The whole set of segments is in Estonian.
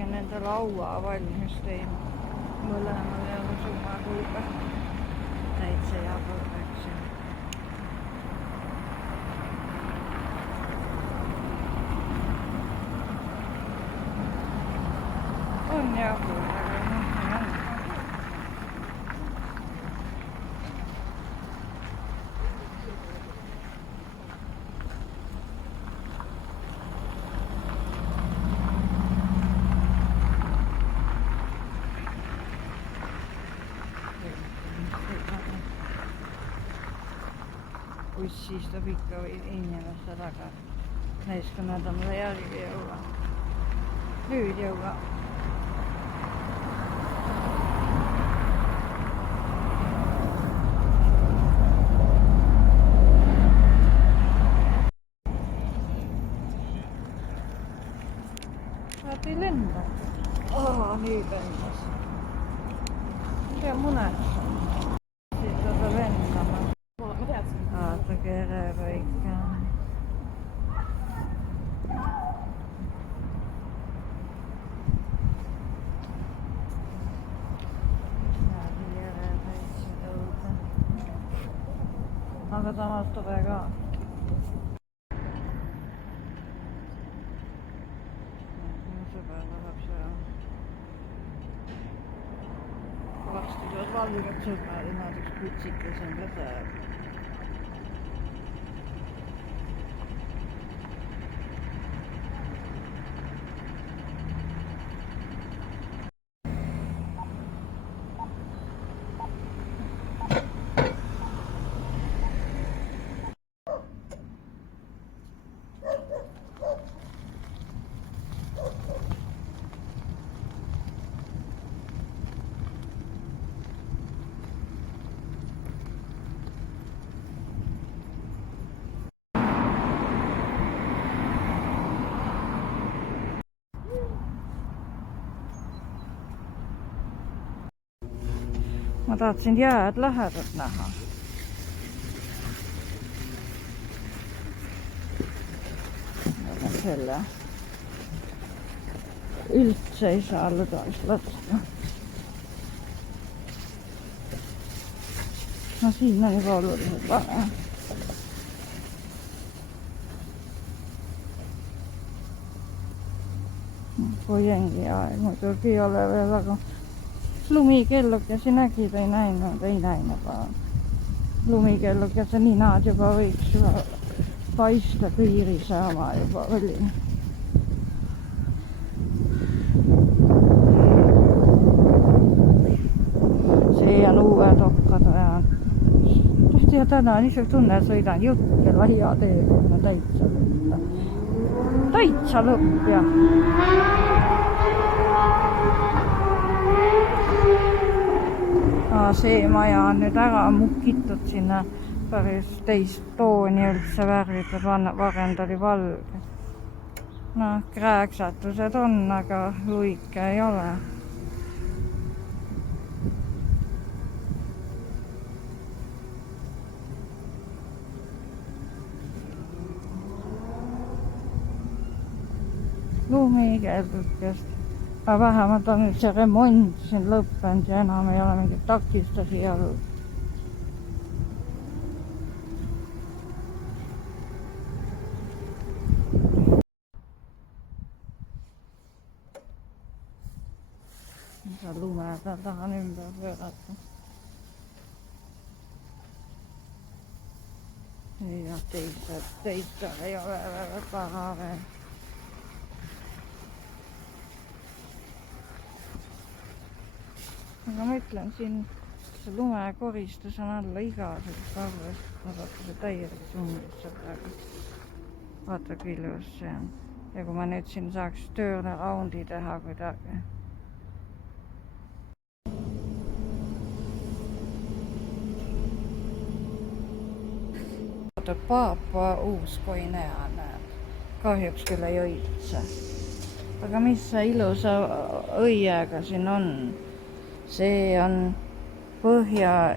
oligi nende laua valmis teinud. Mõlemal ei ole summakuuga. Täitsa jabur läks. On jabur, aga nii on. Buss istub ikka inimeste taga. Näis, kui nad on mulle järgi jõua. Nüüd jõua. Vaat ei lenda. Nüüd lendas. See on munes. Siis ta lendama. Ma teadsin. Vaata kerega ikka. Aga samas tore ka. Minu sõber läheb seal. Varsti tuleb valged sõber, nad üks kutsikas on ka seal. Ma tahtsin jääd lähedalt näha. Võtan selle. Üldse ei saa lõdvast võtta. No siin on juba oluliselt vale. Kui ongi aeg, muidugi ei ole veel, aga lumikellukesi nägid, ei näinud. Lumikellukese ninad juba võiks juba paista piirise oma juba oli. See on uue tokkad ajan. Ja täna on niisugune tunne, et sõidan jutt ja laia teed, täitsa lõpp. Täitsa lõpp, jah. See maja on nüüd ära mukitud sinna päris teist tooni üldse värvitud, varend oli valge. Noh, krääksatused on, aga luike ei ole. Lumikeldukest. Aga vähemalt on nüüd see remont siin lõppenud ja enam ei ole mingit takistusi all. Lume peal tahan ümber pöörata. Ja teistel ei ole väga paha veel. Aga ma ütlen, siin see lumekoristus on alla igasugust arvest. Vaadata see täielik summisse praegu. Vaata kui ilus see on. Ja kui ma nüüd siin saaks tööle raundi teha kuidagi. Vaata Paapua Uus-Guinea näeb. Kahjuks küll ei õitse. Aga mis see ilusa õiega siin on? See on Põhja,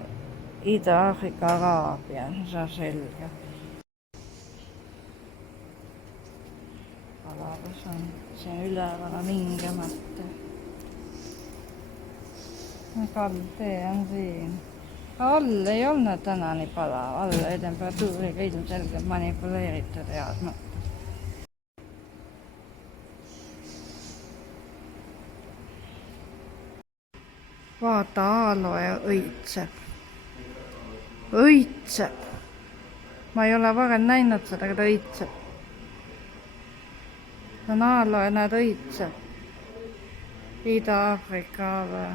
Ida-Aafrika, Araabia, see on selge. palavas on. Siin üleval on hingemata. Kaldtee on siin. All ei olnud täna nii palav, alla temperatuuriga ilmselgelt manipuleeritud heas mõttes. Vaata, aloe õitseb. Õitseb. Ma ei ole varem näinud seda, aga ta õitseb. Ta on aloe, näed, õitseb. Ida-Aafrika või.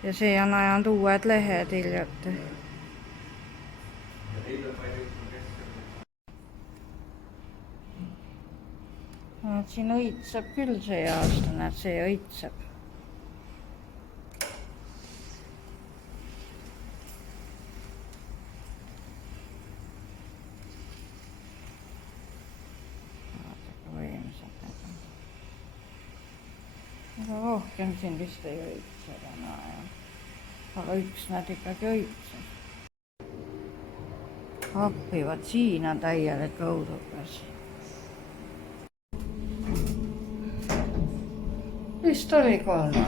Ja see on ajanud uued lehed hiljuti. Siin õitseb küll see aasta, näed, see õitseb. Vaadake võimsad need on. Aga rohkem siin vist ei õitse täna, jah. Aga üks nad ikkagi õitses. Appi, vaat siin on täielik õudukas. Vist oli 3.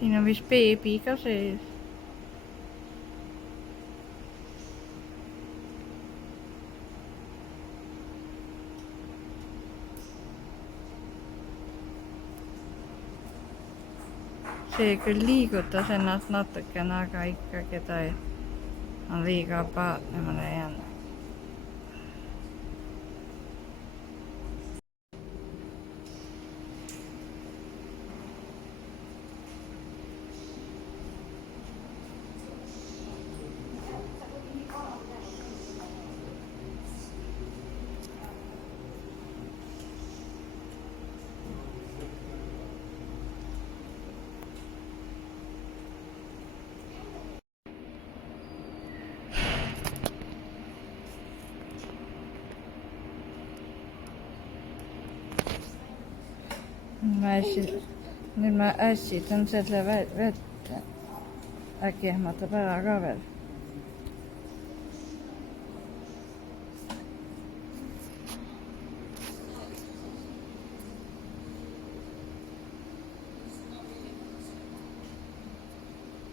Siin on vist beebi ka sees. See küll liigutas ennast natukene, aga ikkagi ta on liiga apaatne, ma leian. Nüüd ma ässitan selle vett. Äkki ehmatab ära ka veel.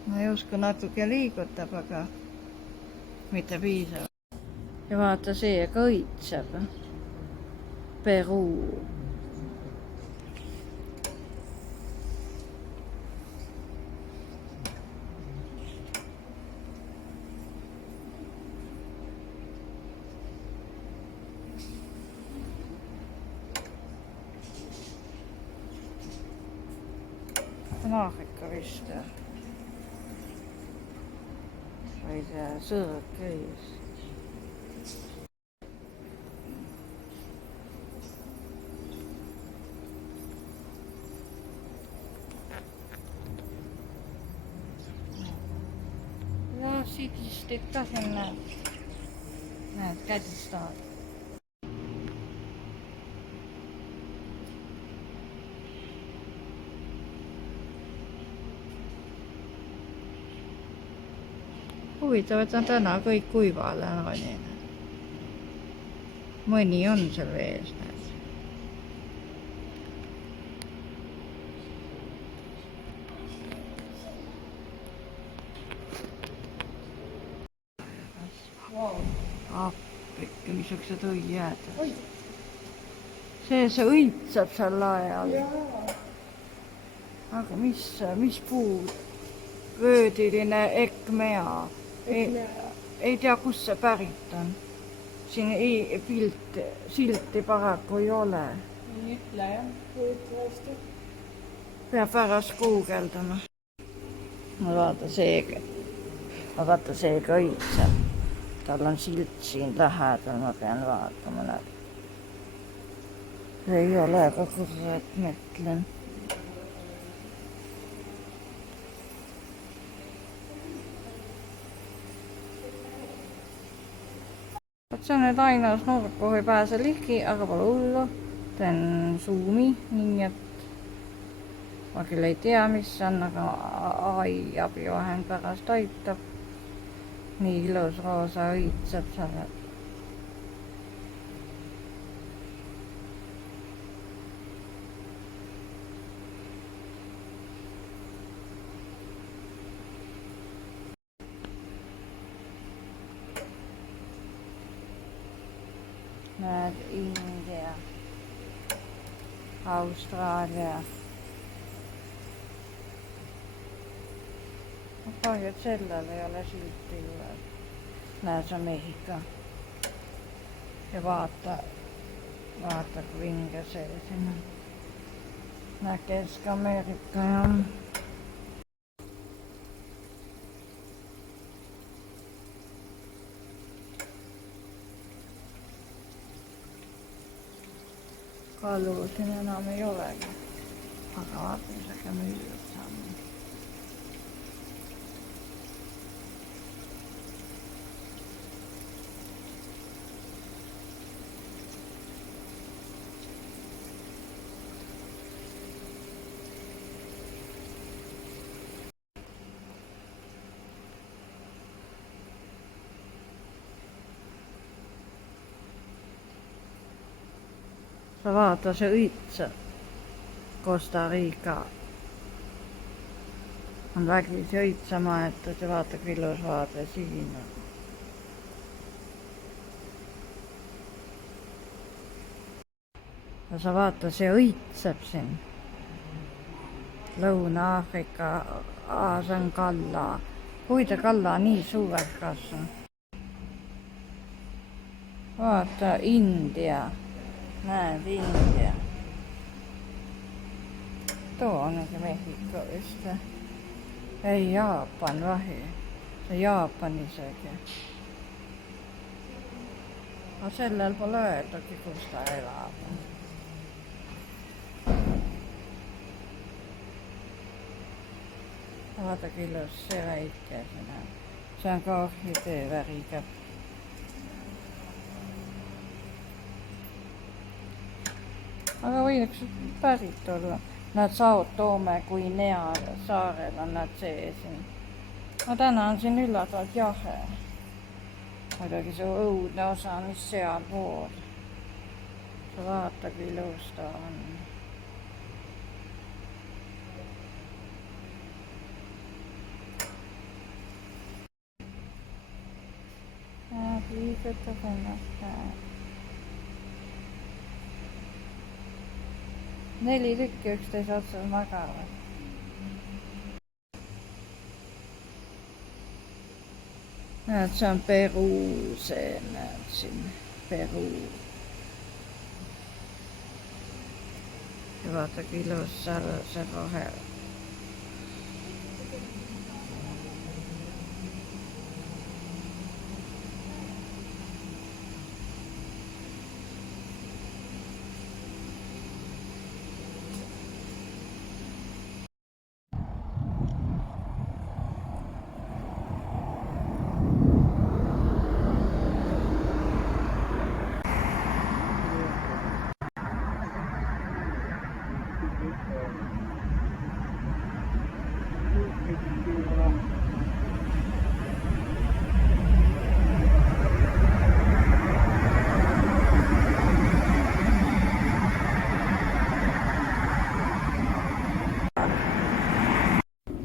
Ma ei usko, natuke liigutab, aga mitte piisavalt. Ja vaata, see ka õitseb. Peruu. Aafrika vist. Või see sõõr käis. Ja siit ka siin näed kädistavad. Huvitav, et on täna kõik kuivale noonine. Mõni on seal vees, näed. Appikki, missugused õied. See õitseb seal lae all. Aga mis puu? Vöödiline ekmea. Ei tea, kus see pärit on. Siin silti paraku ei ole. Ei ütle, jah, kujutlevasti. Peab pärast guugeldama. Vaata seega. Vaata seega õitseb. Tal on silt siin lähedal, ma pean vaatama. Ei ole ka kurat, mõtlen. See on nüüd ainus nurk, kuhu ei pääse ligi, aga pole hullu. Teen suumi, nii et ma küll ei tea, mis see on, aga ai abivahend pärast aitab. Nii ilus roosa õitseb seal. Näed India, Austraalia. Kahju, et sellel ei ole silti juures. Näed, see on Mehhiko. Ja vaata kui vinge see siin on. Näed Kesk-Ameerika ja kalu siin enam ei olegi. Aga vaata, mis äkki müüdud saame. Sa vaata, see õitseb. Costa Rica on vägisi õitsema, et ja vaata, kui ilus vaade siin on. Ja sa vaata, see õitseb siin. Lõuna-Aafrika, see on kalla. Kuida kalla nii suureks kasvanud. Vaata, India. Näed, India. Too on nagu Mehhiko vist. Ei, Jaapan vahi. See Jaapan isegi. Aga sellel pole öeldagi, kus ta elab. Vaata, kui ilus see väike siin on. See on ka orhidee väriga. Aga võiks pärit olla. Nad Sao Tome Guinea saarel on nad see siin. Ma täna on siin üllatavalt jahe. Muidugi see õudne osa, mis seal pool. Sa vaata, kui ilus ta on. Liigutab ennast. 4 tükki üksteise otsas magavad. Näed, see on Peruu, see näed siin, Peruu. Ja vaata, kui ilus seal see rohel.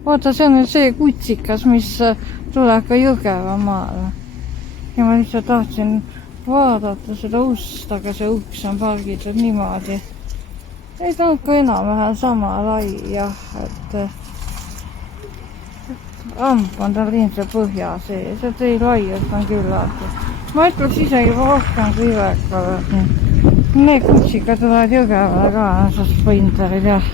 Vaata, see on nüüd see kutsikas, mis tuleb ka Jõgevamaale. Ja ma lihtsalt tahtsin vaadata seda ust, aga see uks on pargitud niimoodi. Ei ta on ka enam-vähem sama lai, jah, et ramp on tal ilmselt põhja sees, et ei laiust on küll aastas. Ma ütleks isegi rohkem kui Ivekale. Need kutsikad tulevad Jõgevale ka, sest Sprinterid, jah.